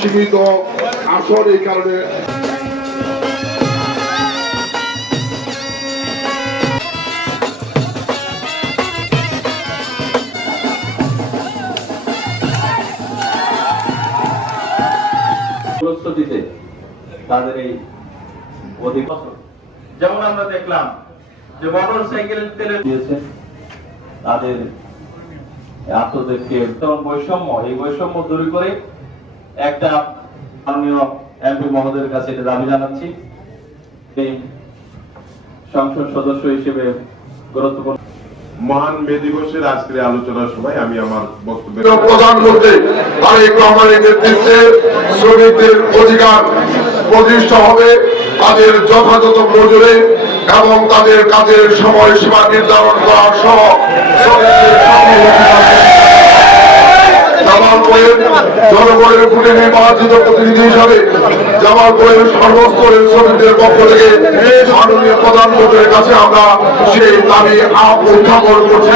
সীমিত আসর এই কারণে দিতে তাদের এই অধিকার, যেমন আমরা দেখলাম যে মোটর সাইকেল তেলে দিয়েছে তাদের আত্মদেরকে বৈষম্য, এই বৈষম্য দূর করে একটা মাননীয় এমপি মহোদয়ের কাছে এটা দাবি জানাচ্ছি। এই সংসদ সদস্য হিসেবে গুরুত্বপূর্ণ মহান মে দিবসের আজকের আলোচনার সময় আমি আমার বক্তব্য প্রধানমন্ত্রী তারেক রহমানের নেতৃত্বে শ্রমিকদের অধিকার প্রতিষ্ঠা হবে, তাদের যথাযথ মজুরি এবং তাদের কাজের সময়সীমা নির্ধারণ করা সহ জামালপুরের জনগণের ভোটে নির্বাচিত প্রতিনিধি হিসাবে জামালপুরের সর্বস্তরের শ্রমিকদের পক্ষ থেকে মাননীয় প্রধানমন্ত্রীর কাছে আমরা সেই দাবি উত্থাপন করছি।